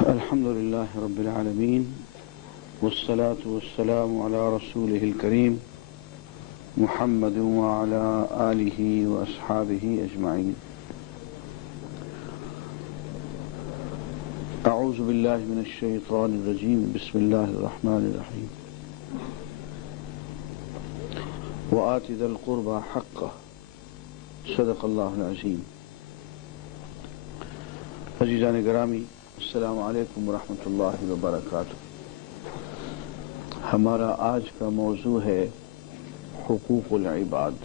الحمد لله رب العالمين والصلاة والسلام على رسوله الكريم محمد وعلى آله وأصحابه أجمعين. أعوذ بالله من الشيطان الرجيم. بسم الله الرحمن الرحيم. وآت ذا القربى حقه صدق الله العظيم. عزیزان گرامی، السلام علیکم ورحمۃ اللہ وبرکاتہ. ہمارا آج کا موضوع ہے حقوق العباد.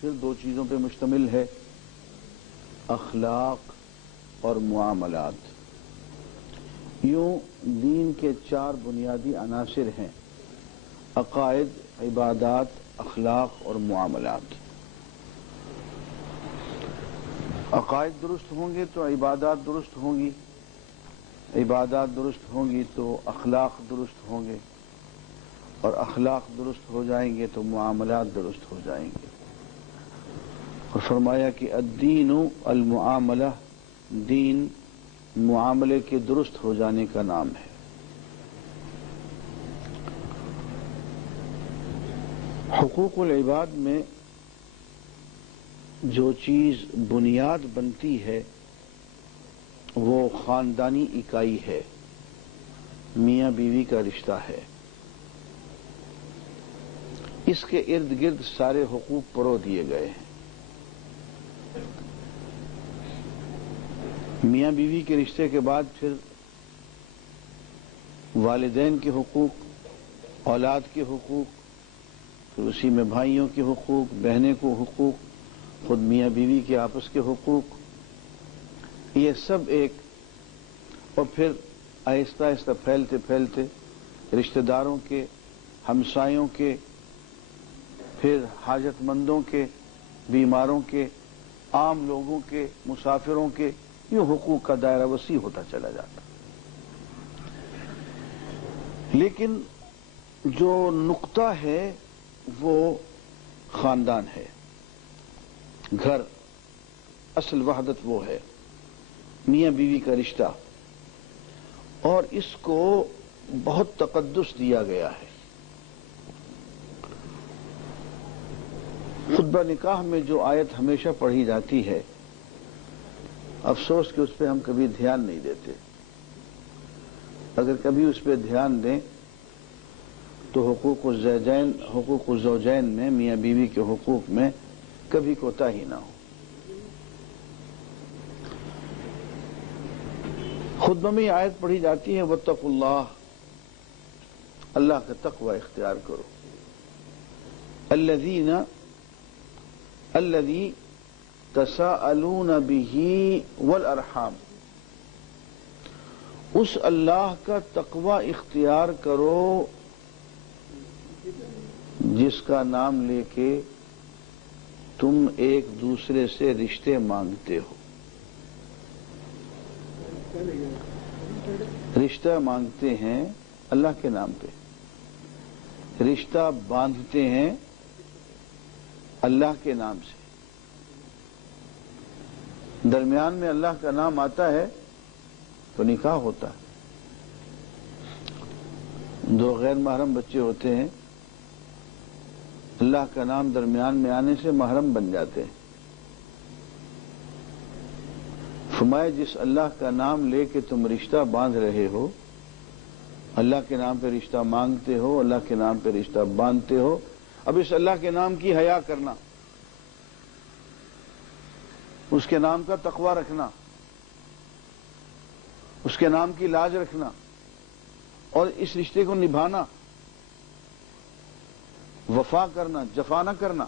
پھر دو چیزوں پہ مشتمل ہے، اخلاق اور معاملات. یوں دین کے چار بنیادی عناصر ہیں: عقائد، عبادات، اخلاق اور معاملات. عقائد درست ہوں گے تو عبادات درست ہوں گی، عبادات درست ہوں گی تو اخلاق درست ہوں گے، اور اخلاق درست ہو جائیں گے تو معاملات درست ہو جائیں گے. اور فرمایا کہ الدین المعاملہ، دین معاملے کے درست ہو جانے کا نام ہے. حقوق العباد میں جو چیز بنیاد بنتی ہے وہ خاندانی اکائی ہے، میاں بیوی کا رشتہ ہے. اس کے ارد گرد سارے حقوق پرو دیے گئے ہیں. میاں بیوی کے رشتے کے بعد پھر والدین کے حقوق، اولاد کے حقوق، پھر اسی میں بھائیوں کے حقوق، بہنیں کو حقوق، خود میاں بیوی کے آپس کے حقوق، یہ سب ایک. اور پھر آہستہ آہستہ پھیلتے پھیلتے رشتہ داروں کے، ہمسایوں کے، پھر حاجت مندوں کے، بیماروں کے، عام لوگوں کے، مسافروں کے، یہ حقوق کا دائرہ وسیع ہوتا چلا جاتا. لیکن جو نقطہ ہے وہ خاندان ہے، گھر، اصل وحدت وہ ہے، میاں بیوی کا رشتہ. اور اس کو بہت تقدس دیا گیا ہے. خطبہ نکاح میں جو آیت ہمیشہ پڑھی جاتی ہے، افسوس کہ اس پہ ہم کبھی دھیان نہیں دیتے. اگر کبھی اس پہ دھیان دیں تو حقوق الزوجین میں، میاں بیوی کے حقوق میں کبھی کوتاہی نہ ہو. خطبہ میں یہ آیت پڑھی جاتی ہے واتقوا اللہ، اللہ کا تقوی اختیار کرو. الذی تساءلون بہ والارحام، اس اللہ کا تقوی اختیار کرو جس کا نام لے کے تم ایک دوسرے سے رشتے مانگتے ہو. رشتہ مانگتے ہیں اللہ کے نام پہ، رشتہ باندھتے ہیں اللہ کے نام سے. درمیان میں اللہ کا نام آتا ہے تو نکاح ہوتا ہے. دو غیر محرم بچے ہوتے ہیں، اللہ کا نام درمیان میں آنے سے محرم بن جاتے ہیں. فرمایا جس اللہ کا نام لے کے تم رشتہ باندھ رہے ہو، اللہ کے نام پہ رشتہ مانگتے ہو، اللہ کے نام پہ رشتہ باندھتے ہو، اب اس اللہ کے نام کی حیا کرنا، اس کے نام کا تقوی رکھنا، اس کے نام کی لاج رکھنا، اور اس رشتے کو نبھانا، وفا کرنا، جفا نہ کرنا.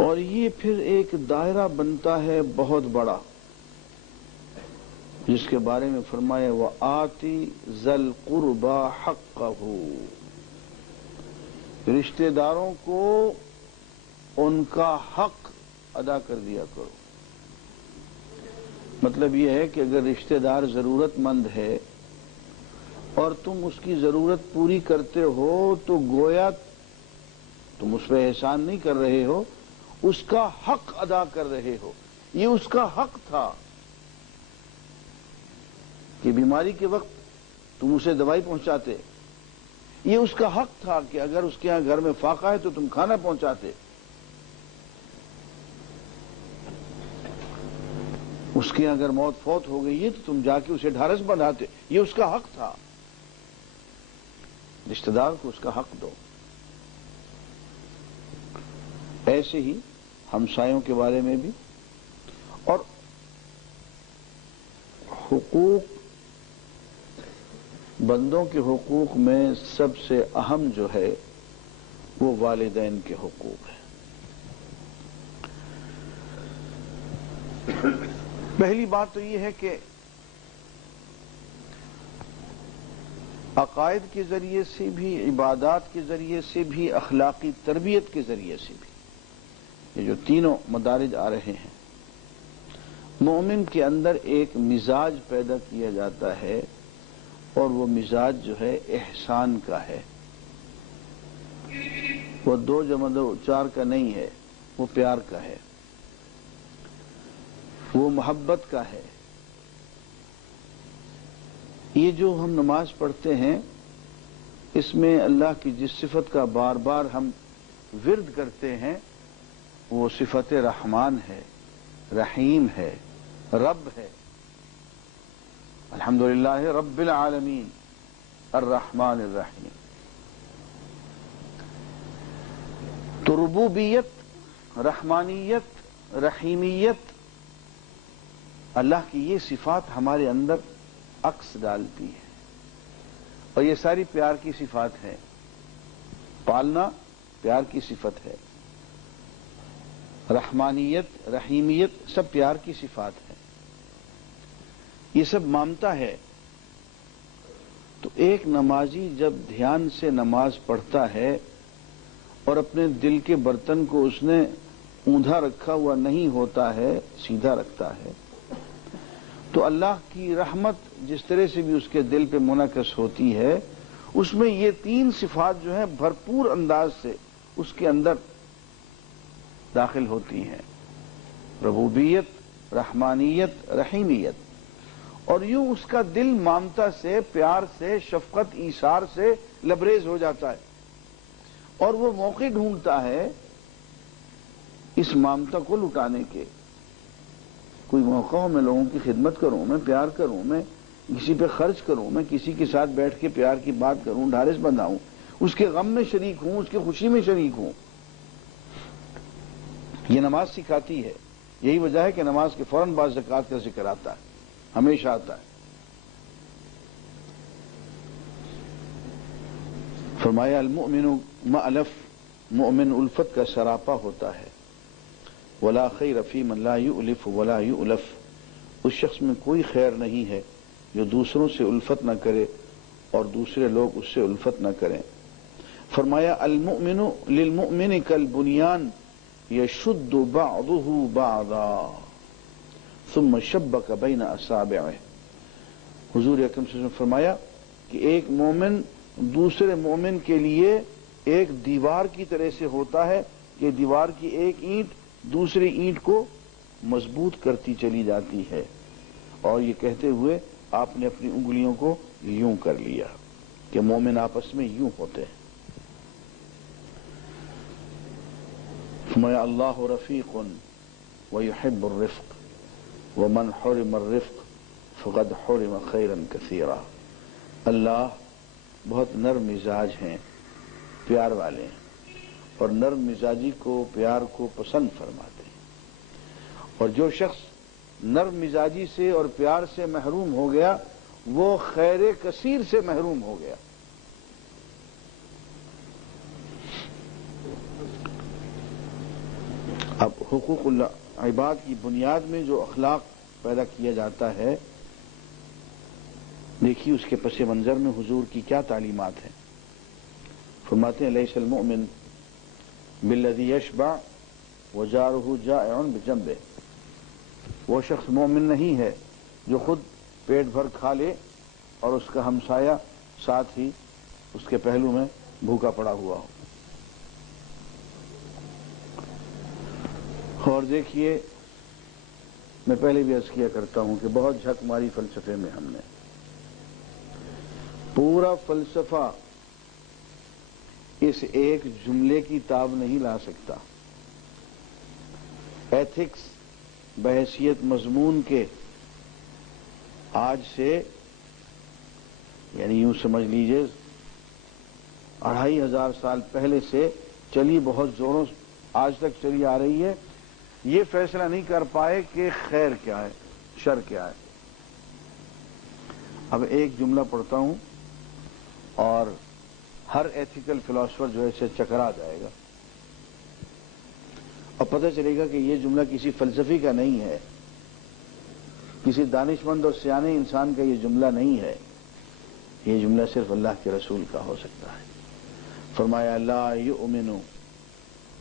اور یہ پھر ایک دائرہ بنتا ہے بہت بڑا. جس کے بارے میں فرمایا وَآتِ ذَا الْقُرْبَى حَقَّهُ، رشتہ داروں کو ان کا حق ادا کر دیا کرو۔ مطلب یہ ہے کہ اگر رشتہ دار ضرورت مند ہے اور تم اس کی ضرورت پوری کرتے ہو تو گویا تم اس پہ احسان نہیں کر رہے ہو، اس کا حق ادا کر رہے ہو۔ یہ اس کا حق تھا کہ بیماری کے وقت تم اسے دوائی پہنچاتے، یہ اس کا حق تھا کہ اگر اس کے ہاں گھر میں فاقہ ہے تو تم کھانا پہنچاتے، اس کے اگر موت فوت ہو گئی ہے تو تم جا کے اسے ڈھارس بندھاتے، یہ اس کا حق تھا۔ رشتہ دار کو اس کا حق دو۔ ایسے ہی ہمسایوں کے بارے میں بھی، اور حقوق، بندوں کے حقوق میں سب سے اہم جو ہے وہ والدین کے حقوق ہیں۔ پہلی بات تو یہ ہے کہ عقائد کے ذریعے سے بھی، عبادات کے ذریعے سے بھی، اخلاقی تربیت کے ذریعے سے بھی، یہ جو تینوں مدارج آ رہے ہیں، مومن کے اندر ایک مزاج پیدا کیا جاتا ہے، اور وہ مزاج جو ہے احسان کا ہے، وہ 2 + 2 = 4 کا نہیں ہے، وہ پیار کا ہے، وہ محبت کا ہے۔ یہ جو ہم نماز پڑھتے ہیں اس میں اللہ کی جس صفت کا بار بار ہم ورد کرتے ہیں وہ صفت رحمان ہے، رحیم ہے، رب ہے۔ الحمدللہ رب العالمین الرحمن الرحیم۔ تو ربوبیت، رحمانیت، رحیمیت، اللہ کی یہ صفات ہمارے اندر عکس ڈالتی ہے، اور یہ ساری پیار کی صفات ہیں۔ پالنا پیار کی صفت ہے، رحمانیت، رحیمیت سب پیار کی صفات ہے، یہ سب مانتا ہے۔ تو ایک نمازی جب دھیان سے نماز پڑھتا ہے اور اپنے دل کے برتن کو اس نے اوندھا رکھا ہوا نہیں ہوتا ہے، سیدھا رکھتا ہے، تو اللہ کی رحمت جس طرح سے بھی اس کے دل پہ منعکس ہوتی ہے، اس میں یہ 3 صفات جو ہیں بھرپور انداز سے اس کے اندر داخل ہوتی ہیں، ربوبیت، رحمانیت، رحیمیت، اور یوں اس کا دل ممتا سے، پیار سے، شفقت، ایثار سے لبریز ہو جاتا ہے، اور وہ موقع ڈھونڈتا ہے اس ممتا کو لٹانے کے۔ کوئی موقع ہو میں لوگوں کی خدمت کروں، میں پیار کروں، میں کسی پہ خرچ کروں، میں کسی کے ساتھ بیٹھ کے پیار کی بات کروں، ڈھارس بندھاؤں، اس کے غم میں شریک ہوں، اس کی خوشی میں شریک ہوں۔ یہ نماز سکھاتی ہے۔ یہی وجہ ہے کہ نماز کے فوراً بعد زکوٰۃ کا ذکر آتا ہے، ہمیشہ آتا ہے۔ فرمایا المؤمن مألف، مومن الفت کا سراپا ہوتا ہے، ولا خیر فی من لا یؤلف ولا یؤلف، اس شخص میں کوئی خیر نہیں ہے جو دوسروں سے الفت نہ کرے اور دوسرے لوگ اس سے الفت نہ کریں۔ فرمایا المؤمن للمؤمن کالبنیان یشد بعضه بعضا ثم شبک بین اصابعه۔ حضور اکرم صلی اللہ علیہ وسلم نے فرمایا کہ ایک مومن دوسرے مومن کے لیے ایک دیوار کی طرح سے ہوتا ہے کہ دیوار کی ایک اینٹ دوسری اینٹ کو مضبوط کرتی چلی جاتی ہے، اور یہ کہتے ہوئے آپ نے اپنی انگلیوں کو یوں کر لیا کہ مومن آپس میں یوں ہوتے ہیں۔ فرمایا اللہ رفیق ویحب الرفق ومن حرم الرفق فقد حرم خیرا کثیرا۔ اللہ بہت نرم مزاج ہیں، پیار والے ہیں، اور نرم مزاجی کو، پیار کو پسند فرماتے ہیں، اور جو شخص نرم مزاجی سے اور پیار سے محروم ہو گیا وہ خیر کثیر سے محروم ہو گیا۔ اب حقوق اللہ عباد کی بنیاد میں جو اخلاق پیدا کیا جاتا ہے دیکھیے اس کے پس منظر میں حضور کی کیا تعلیمات ہیں. فرماتے ہیں لیس المؤمن بالذی یشبع وجارہ جائع بجنبہ. وہ شخص مومن نہیں ہے جو خود پیٹ بھر کھا لے اور اس کا ہمسایہ ساتھ ہی اس کے پہلو میں بھوکا پڑا ہوا ہو. اور دیکھیے میں پہلے بھی عرض کیا کرتا ہوں کہ بہت جھک ماری فلسفے میں ہم نے. پورا فلسفہ اس ایک جملے کی تاب نہیں لا سکتا. ایتھکس بحیثیت مضمون کے آج سے یعنی یوں سمجھ لیجئے 2500 سال پہلے سے چلی بہت زوروں آج تک چلی آ رہی ہے. یہ فیصلہ نہیں کر پائے کہ خیر کیا ہے شر کیا ہے. اب ایک جملہ پڑھتا ہوں اور ہر ایتھیکل فلاسفر جو ہے اسے چکرا جائے گا اور پتہ چلے گا کہ یہ جملہ کسی فلسفی کا نہیں ہے, کسی دانش مند اور سیانے انسان کا یہ جملہ نہیں ہے. یہ جملہ صرف اللہ کے رسول کا ہو سکتا ہے. فرمایا لا یؤمن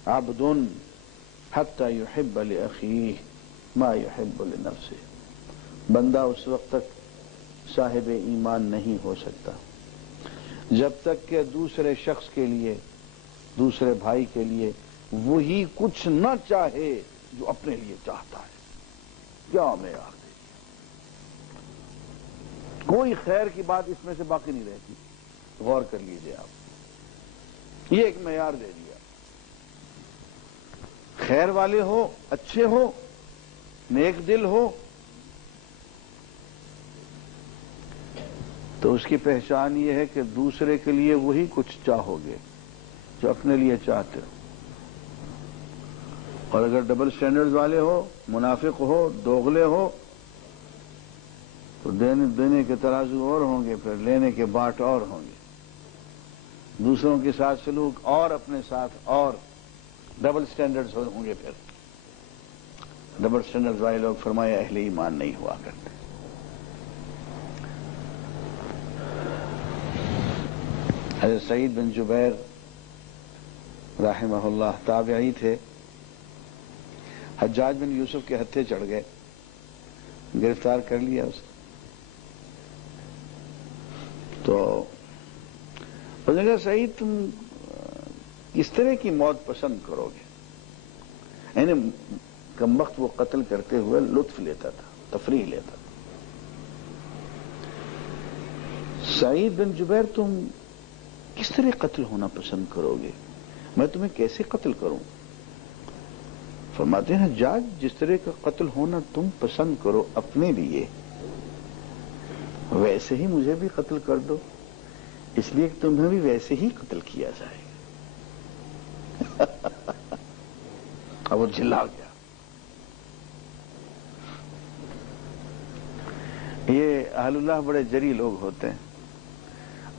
عبد حتی یحب لأخیہ ما یحب لنفسہ. بندہ اس وقت تک صاحب ایمان نہیں ہو سکتا جب تک کہ دوسرے شخص کے لیے, دوسرے بھائی کے لیے وہی کچھ نہ چاہے جو اپنے لیے چاہتا ہے. کیا معیار ہے؟ کوئی خیر کی بات اس میں سے باقی نہیں رہتی. غور کر لیجئے آپ, یہ ایک معیار دے دیا. خیر والے ہو, اچھے ہو, نیک دل ہو, تو اس کی پہچان یہ ہے کہ دوسرے کے لیے وہی کچھ چاہو گے جو اپنے لیے چاہتے ہو. اور اگر ڈبل سٹینڈرڈ والے ہو, منافق ہو, دوغلے ہو, تو دینے کے ترازو اور ہوں گے, پھر لینے کے باٹ اور ہوں گے. دوسروں کے ساتھ سلوک اور اپنے ساتھ اور ڈبل سٹینڈرڈز ہوں گے. پھر ڈبل سٹینڈرڈز والے لوگ فرمایا اہل ایمان نہیں ہوا کرتے. حضرت سعید بن جبیر رحمہ اللہ تابعی تھے. حجاج بن یوسف کے ہتھے چڑھ گئے, گرفتار کر لیا اسے. تو اس نے کہا سعید تم کس طرح کی موت پسند کرو گے؟ یعنی کم وقت وہ قتل کرتے ہوئے لطف لیتا تھا, تفریح لیتا تھا. سعید بن جبیر تم کس طرح قتل ہونا پسند کرو گے؟ میں تمہیں کیسے قتل کروں؟ فرماتے ہیں حجاج جس طرح کا قتل ہونا تم پسند کرو اپنے لیے ویسے ہی مجھے بھی قتل کر دو, اس لیے کہ تمہیں بھی ویسے ہی قتل کیا جائے گا. اب وہ چلا گیا. یہ اہل اللہ بڑے جری لوگ ہوتے ہیں.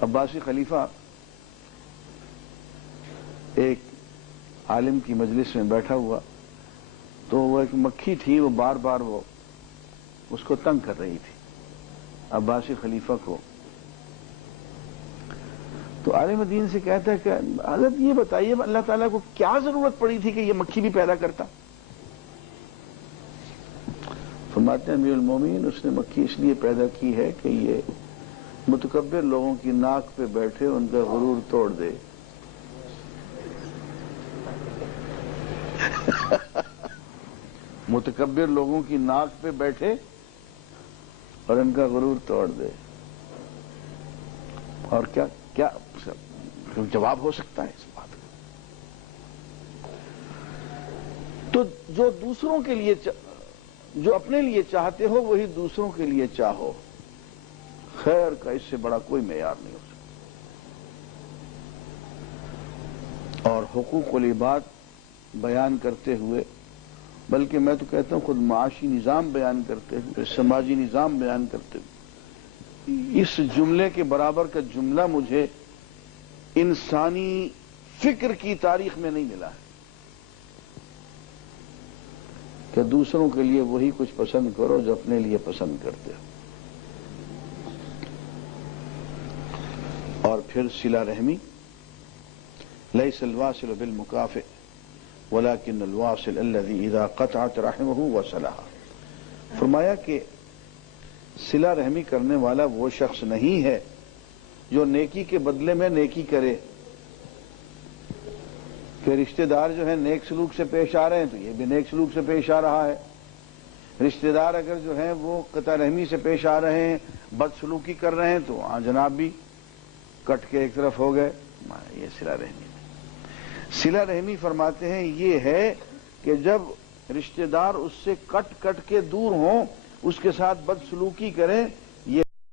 عباسی خلیفہ ایک عالم کی مجلس میں بیٹھا ہوا, تو وہ ایک مکھی تھی, وہ بار بار وہ اس کو تنگ کر رہی تھی عباسی خلیفہ کو. تو عالم دین سے کہتا ہے کہ حضرت یہ بتائیے اللہ تعالیٰ کو کیا ضرورت پڑی تھی کہ یہ مکھی بھی پیدا کرتا؟ فرماتے ہیں امیر المومنین اس نے مکھی اس لیے پیدا کی ہے کہ یہ متکبر لوگوں کی ناک پہ بیٹھے ان کا غرور توڑ دے. متکبر لوگوں کی ناک پہ بیٹھے اور ان کا غرور توڑ دے. اور کیا کیا جواب ہو سکتا ہے اس بات کا؟ تو جو دوسروں کے لیے جو اپنے لیے چاہتے ہو وہی دوسروں کے لیے چاہو. خیر کا اس سے بڑا کوئی معیار نہیں ہو سکتا. اور حقوق العباد بیان کرتے ہوئے, بلکہ میں تو کہتا ہوں خود معاشی نظام بیان کرتے ہوئے, سماجی نظام بیان کرتے ہوئے, اس جملے کے برابر کا جملہ مجھے انسانی فکر کی تاریخ میں نہیں ملا ہے کہ دوسروں کے لیے وہی کچھ پسند کرو جو اپنے لیے پسند کرتے ہو. اور پھر صلہ رحمی، لیس الواصل بالمکافئ ولکن الواصل الذی اذا قطعت رحمہ وصلہ۔ فرمایا کہ صلہ رحمی کرنے والا وہ شخص نہیں ہے جو نیکی کے بدلے میں نیکی کرے، کہ رشتہ دار جو ہیں نیک سلوک سے پیش آ رہے ہیں تو یہ بھی نیک سلوک سے پیش آ رہا ہے، رشتہ دار اگر جو ہیں وہ قطع رحمی سے پیش آ رہے ہیں، بد سلوکی کر رہے ہیں تو ہاں جناب بھی کٹ کے ایک طرف ہو گئے، یہ صلہ رحمی نہیں۔ صلہ رحمی فرماتے ہیں یہ ہے کہ جب رشتہ دار اس سے کٹ کے دور ہوں، اس کے ساتھ بد سلوکی کریں